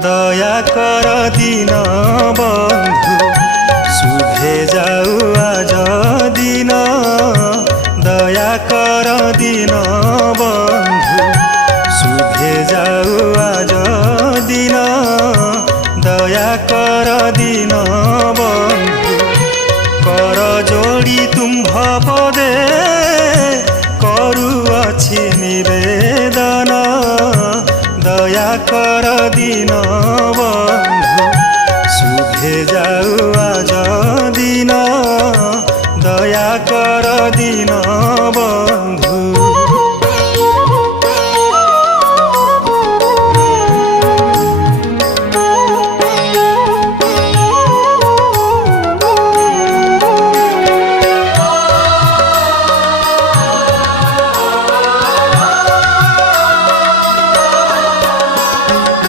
দয়া কর দিন বন্ধু শুভে যাও আজ দিন দয়া কর দিন বন্ধু শুভে যাও আজ দিন দয়া কর দিন বন্ধু কর যোড়ি তুম্ভ পদে করুଅছি নিবেদন দয়া কর দিন বন্ধু শুভে যাও আজ দিন দয়া কর দিন বন্ধু।